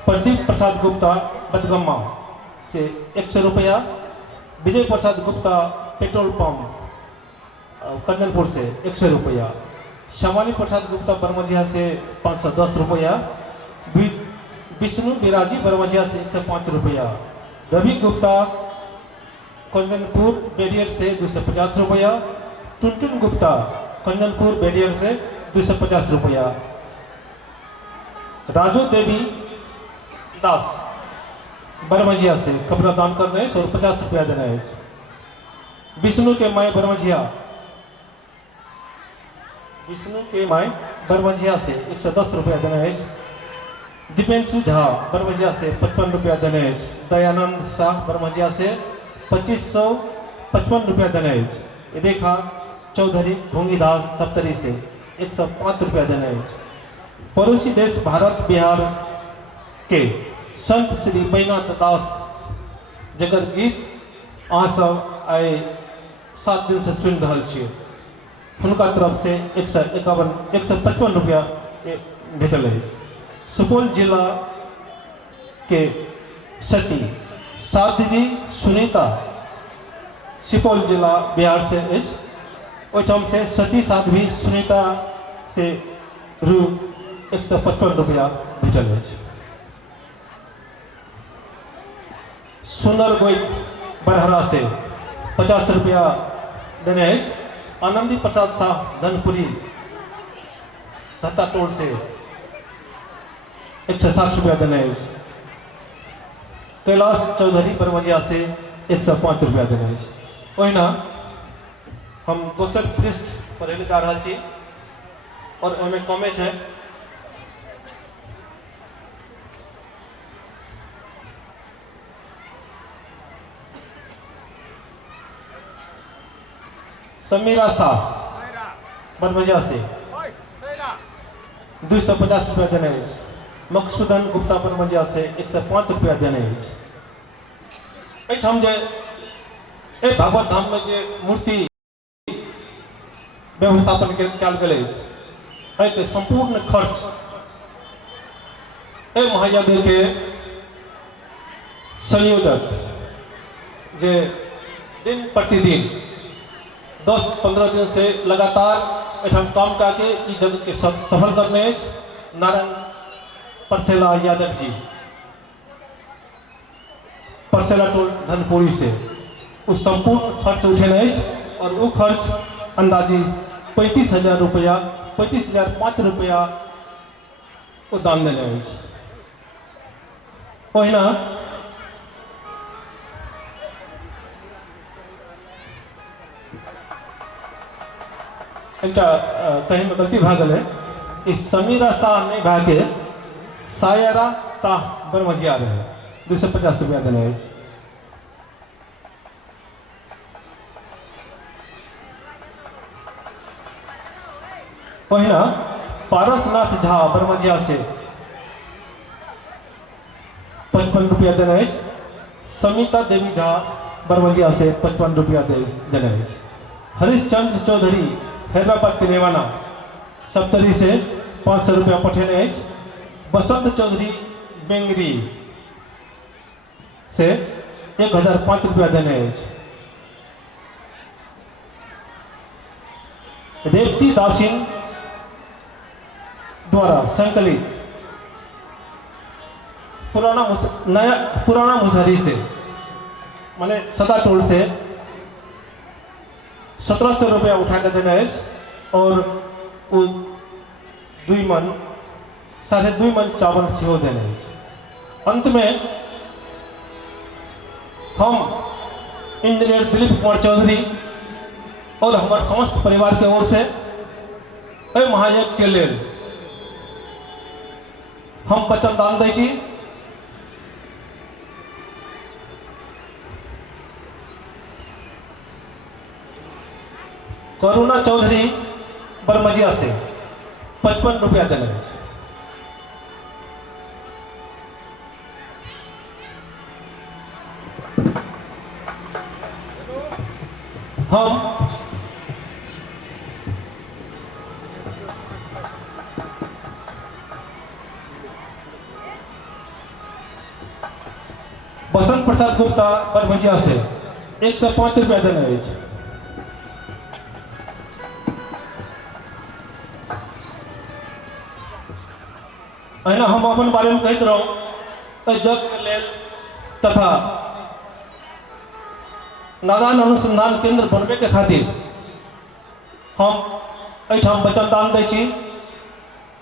प्रदीप प्रसाद गुप्ता बदगम्मा से 100 रुपया, विजय प्रसाद गुप्ता पेट्रोल पंप कंदनपुर से 100 रुपया, श्यामाली प्रसाद गुप्ता बरमझिया से 510 रुपया, विष्णु बिराजी बरमझिया से 105 रुपया, रवि गुप्ता कंदनपुर बेरियर से 250 रुपया, टुनटुन गुप्ता कंदनपुर बेरियर से 250 रुपया, राजू देवी दास बरमझिया से कपड़ा दान कर रहे हैं और 50 रुपया देना है। विष्णु के माए बरमझिया से 110 रुपया देना है। दीपेंशु झा बरमझिया से 55 रुपया देना है। दयानंद शाह बरमझिया से 2555 रुपया देना है। रेखा चौधरी भोंगीदास सप्तरी से 105 रुपया देना है। पड़ोसी देश भारत बिहार के संत श्री बैनाथ दास जकर गीत अहाँ सब आइ 7 दिन से सुनि रहल छियै, हुनका तरफ से 155 रुपया भेटल अछि। सुपौल जिला के सती साध्वी सुनीता सुपौल जिला बिहार से अछि ओहिठाम से सती साध्वी सुनीता से रू 155 रुपया भेटल अछि। सुनर गोई बरहरा से 50 रुपया देने अछि। आनंदी प्रसाद शाह धनपुरी धत्ता टोल से 160 रुपया देने अछि। कैलाश चौधरी बरमजिया से 105 रुपया देने अछि। ओहिना हम दोसर पृष्ठ पढ़े जा रहा छी और ओहिमे कमे छै। समीरा शाह बरमजिया से 250 रुपया देने अछि। मकसूदन गुप्ता बरमजिया से 105 रुपया देने अछि। एहिठाम जे भागवत धाम में जे मूर्ति व्यवस्थापन कयल गेल अछि, एहिके संपूर्ण खर्च महायज्ञ के संयोजक जे दिन प्रतिदिन 10-15 दिन से लगातार एठाम काम करके ई जग के सफल करने अछि नारायण परसेला यादव जी परसेला टोल धनपुरी से उस संपूर्ण खर्च उठेने अछि और वो खर्च अंदाजी 35,000 रुपया 35,005 रुपया वो दान देने अछि। ओहिना एकटा कहीं में गलती भए गेल है। इस समीरा शाह नहीं भए के सायरा शाह बरमजिया रहे 250 रुपया देने अछि। ओहिना पारसनाथ झा बरमजिया से 55 रुपया देने अछि। समिता देवी झा बरमजिया से 55 रुपया देने अछि। हरिश्चंद्र चौधरी हैदराबाद के नेवाना सप्तरी से 500 रुपया पठेने अछि। बसंत चौधरी बेंगरी से 1005 रुपया देने अछि। रेवती दासिन द्वारा संकलित पुराना मुसहरी से माने सदा टोल से 1700 रुपया उठा के देने अछि और वो 2 मन 2.5 मन चावल सेहो देने अछि। अंत में हम इंजीनियर दिलीप कुमार चौधरी और हमारे समस्त परिवार के ओर से एहि महायज्ञ के लेल हम वचन दान दै छी। करुणा चौधरी बरमजिया से 55 रुपया देने अछि। हम बसंत प्रसाद गुप्ता बरमजिया से 105 रुपया देने अछि। अहिना हम अपन बारे में कहते रहूँ जग के लेल तथा नादान अनुसंधान केंद्र बनबे के खातिर हम एठाम वचन दान दै छी।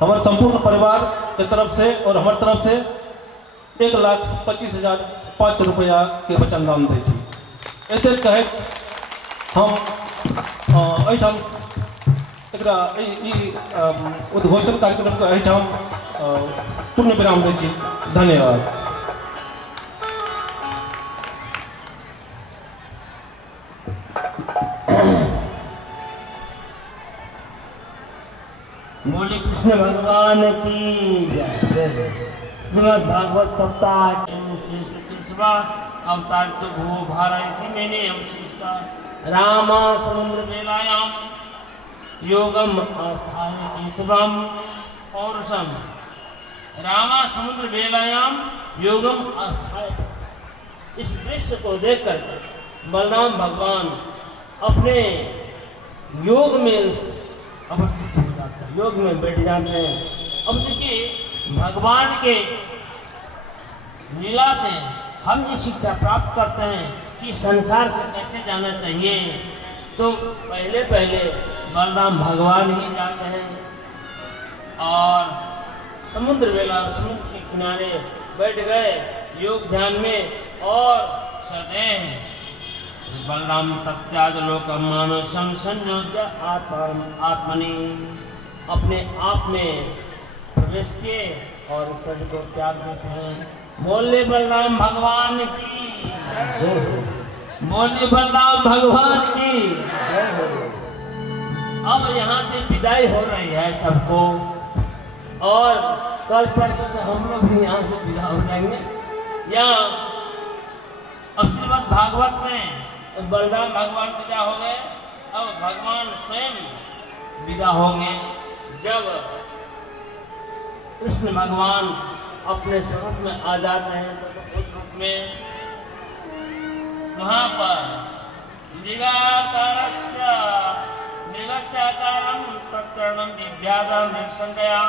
हमारे संपूर्ण परिवार के तरफ से और हमारे तरफ से 1,25,005 रुपया के वचन दान दै छी। एते कहैत हम एठाम एकरा उद्घोषण कार्यक्रम के एठाम पूर्ण विराम दै छी। धन्यवाद। बोले कृष्ण भगवान की जय। श्रीमद् भागवत सप्ताह अवतार तो भू भारती मैंने अवशिष्टा रामा समुद्र वेलायाम योगम आस्थाय केशवम पौरुषम रामा समुद्र वेलायाम योगम आस्थाय। इस दृश्य को देखकर बलराम भगवान अपने योग में अवस्थित हो जाते हैं, योग में बैठ जाते हैं। अब देखिए भगवान के लीला से हम ये शिक्षा प्राप्त करते हैं कि संसार से कैसे जाना चाहिए। तो पहले पहले बलराम भगवान ही जाते हैं और समुद्र के किनारे बैठ गए योग ध्यान में और सदैव बलराम तत्याग लोक मानसम संयोज्य आत्मनि अपने आप में प्रवेश किए और शरीर को त्याग देते हैं। बोले बलराम भगवान की जय हो, बोले बलराम भगवान की जय हो। अब यहाँ से विदाई हो रही है सबको और कल परसों से हम लोग भी यहाँ से विदा हो जाएंगे। यहाँ अब श्रीमद् भागवत में बलराम भगवान विदा हो गए, अब भगवान स्वयं विदा होंगे जब कृष्ण भगवान अपने स्वरूप में आ जाते हैं चतुर्भुज रूप में। वहाँ पर मृगस्याकारं तत्चरणं विद्याधरं मृगसंज्ञया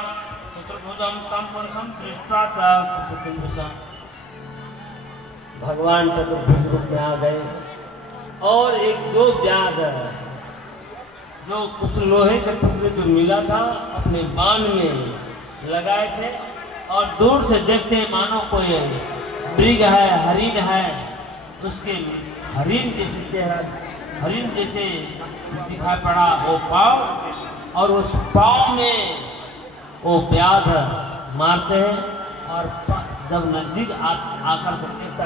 चतुर्भुजं तं पुरुषं दृष्ट्वा तत्पुरुषं। भगवान चतुर्भुज रूप में आ गए और एक दो व्याध जो कुछ लोहे के टुकड़े जो मिला था अपने बाण में लगाए थे और दूर से देखते मानो कोई मृग है, हरिण है, उसके हरिण जैसे चेहरा, हरिण जैसे दिखाई पड़ा वो पाँव और उस पाँव में वो व्याध मारते हैं और जब नजदीक आकर देखता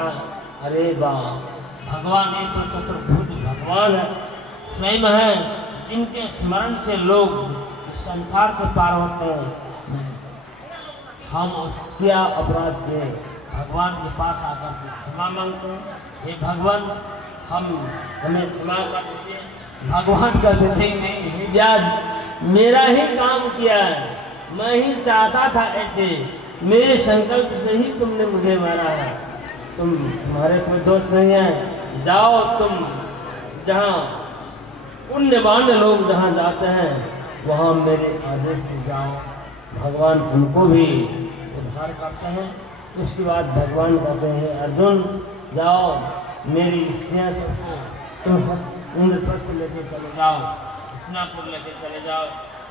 अरे वाह भगवान ये तो चतुर्भुज भगवान है, स्वयं है जिनके स्मरण से लोग संसार से पार होते हैं। हम उस क्या अपराध के भगवान के पास आकर के क्षमा मांगते हैं, हे भगवान हमें क्षमा कर दीजिए। भगवान का नहीं, हे व्याध मेरा ही काम किया है, मैं ही चाहता था ऐसे, मेरे संकल्प से ही तुमने मुझे मारा है, तुम्हारे कोई दोष नहीं है। जाओ तुम जहाँ पुण्यवान लोग जहाँ जाते हैं वहाँ मेरे आदेश से जाओ। भगवान उनको भी उद्धार करते हैं। उसके बाद भगवान कहते हैं अर्जुन जाओ मेरी स्त्रियाँ सबको तुम इंद्रप्रस्थ लेके चले जाओ, हस्तिनापुर लेके चले जाओ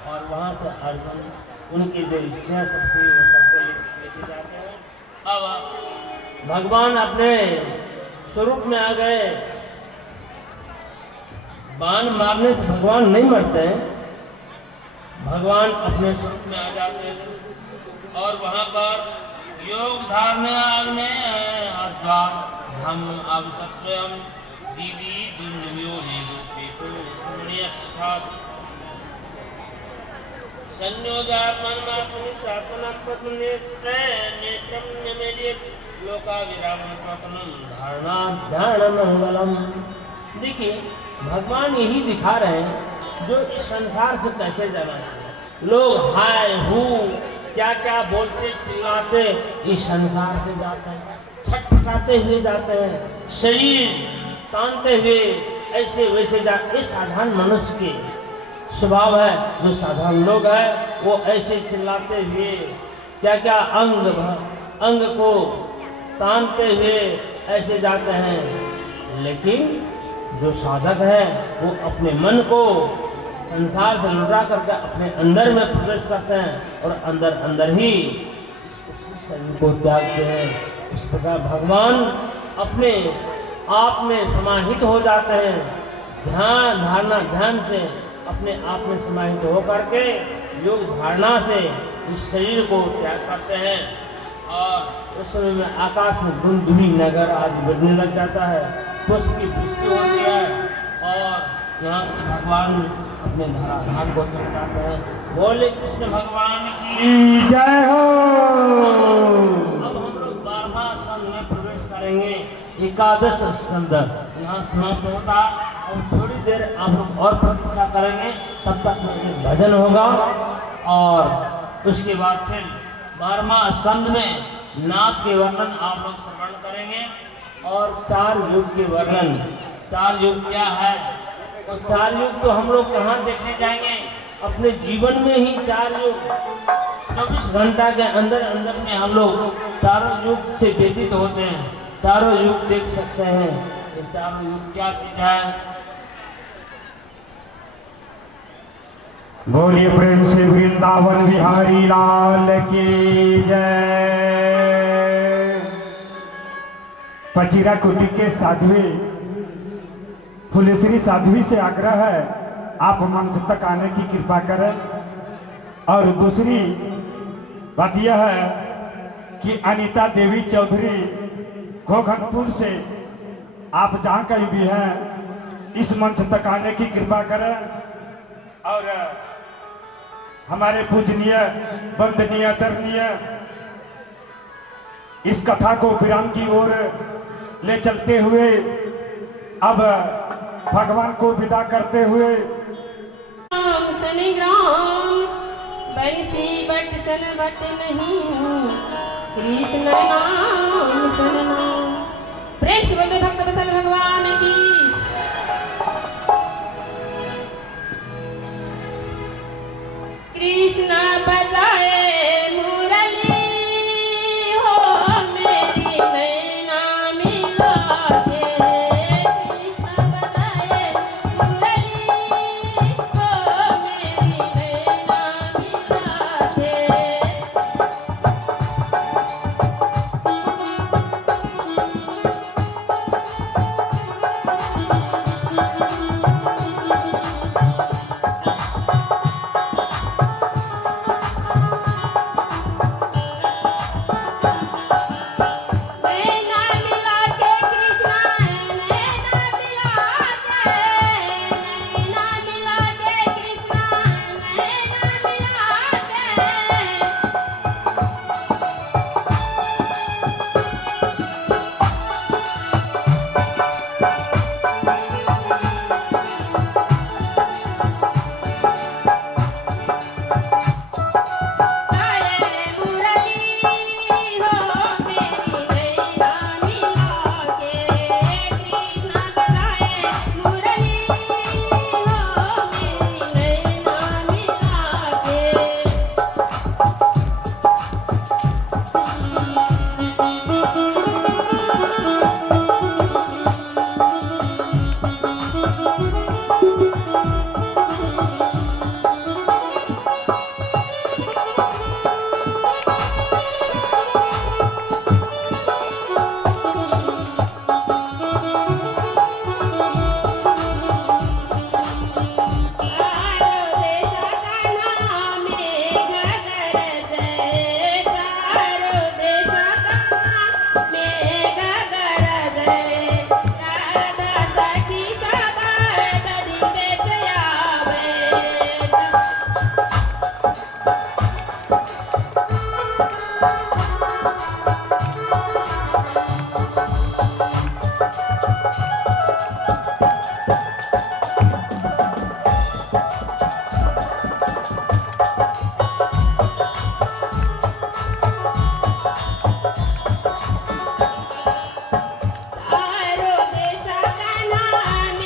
और वहाँ से अर्जुन उनकी जो स्त्रियाँ सब थी वो सबको लेके जाते हैं। अब भगवान अपने स्वरूप में आ गए। बाण मारने से भगवान नहीं मरते हैं, भगवान अपने स्वरूप में आ जाते हैं और वहाँ पर योग धारणे आग्ने अथवा हम अब सत्वयं जीवी दुर्नियो हेतु पुण्यस्थात् संयोगात्मन्मात्मनि चात्मनं पद्मनेत्रे नेत्रं निमेलित लोकाविरामं स्वप्नं धारणा ध्यानमंगलम। देखिए भगवान यही दिखा रहे हैं जो इस संसार से कैसे जाना चाहिए। लोग हाय हू क्या क्या बोलते चिल्लाते इस संसार से जाते हैं, छटपटाते हुए जाते हैं, शरीर तानते हुए ऐसे वैसे जाते। इस साधारण मनुष्य के स्वभाव है, जो साधारण लोग हैं वो ऐसे चिल्लाते हुए क्या क्या अंग को तानते हुए ऐसे जाते हैं। लेकिन जो साधक है वो अपने मन को संसार से लुटा करके अपने अंदर में प्रवेश करते हैं और अंदर अंदर ही इस शरीर को त्यागते हैं। इस प्रकार भगवान अपने आप में समाहित हो जाते हैं। ध्यान धारणा ध्यान से अपने आप में समाहित हो करके योग धारणा से इस शरीर को त्याग करते हैं और उस समय में आकाश में धुंधुली नगर आदि बढ़ने लग जाता है, पुष्प की पुष्टि होती है और यहाँ से भगवान अपने धराधाम को चले जाते हैं। बोले कृष्ण भगवान की जय हो। अब हम लोग 12वां स्कंद में प्रवेश करेंगे। 11 स्कंद यहाँ समाप्त होता और थोड़ी देर आप लोग और प्रतीक्षा करेंगे, तब तक में भजन होगा और उसके बाद फिर 12वां स्कंद में नाथ के वर्णन आप लोग श्रवण करेंगे और 4 युग के वर्णन। 4 युग क्या है तो 4 युग तो हम लोग कहाँ देखने जाएंगे, अपने जीवन में ही 4 युग 24 घंटा के अंदर अंदर में हम लोग चारों युग से व्यतीत होते हैं, चारों युग देख सकते हैं। ये चारों युग क्या चीज है? बोलिए प्रेम से वृंदावन बिहारी लाल की जय। पचीरा कुटी के साध्वी फुलेश्वरी साध्वी से आग्रह है आप मंच तक आने की कृपा करें। और दूसरी बात यह है कि अनीता देवी चौधरी घोघनपुर से आप जहाँ कहीं भी हैं इस मंच तक आने की कृपा करें। और हमारे पूजनीय वंदनीय चरणीय इस कथा को विराम की ओर ले चलते हुए अब भगवान को विदा करते हुए राम सनिग्राम बरसी बट सन बट नहीं कृष्ण नाम सन नाम। प्रेम से बोलते भक्त बसल भगवान की। कृष्ण बजाए मुरली हो मेरी नैना मिला के। कृष्ण बजाए मुरली हो मेरी नैना मिला के। नैना मिला के कृष्णा नैना मिला के। नैना मिला के कृष्णा नैना मिला के। बजाए मुरली हो मेरी नैना मिला के। कृष्ण बजाए मुरली हो मेरी नैना मिला के। चारों देशा का नाम गगरज। चारों देशा का गगरज। राधा सखी सदा तरी के आवे।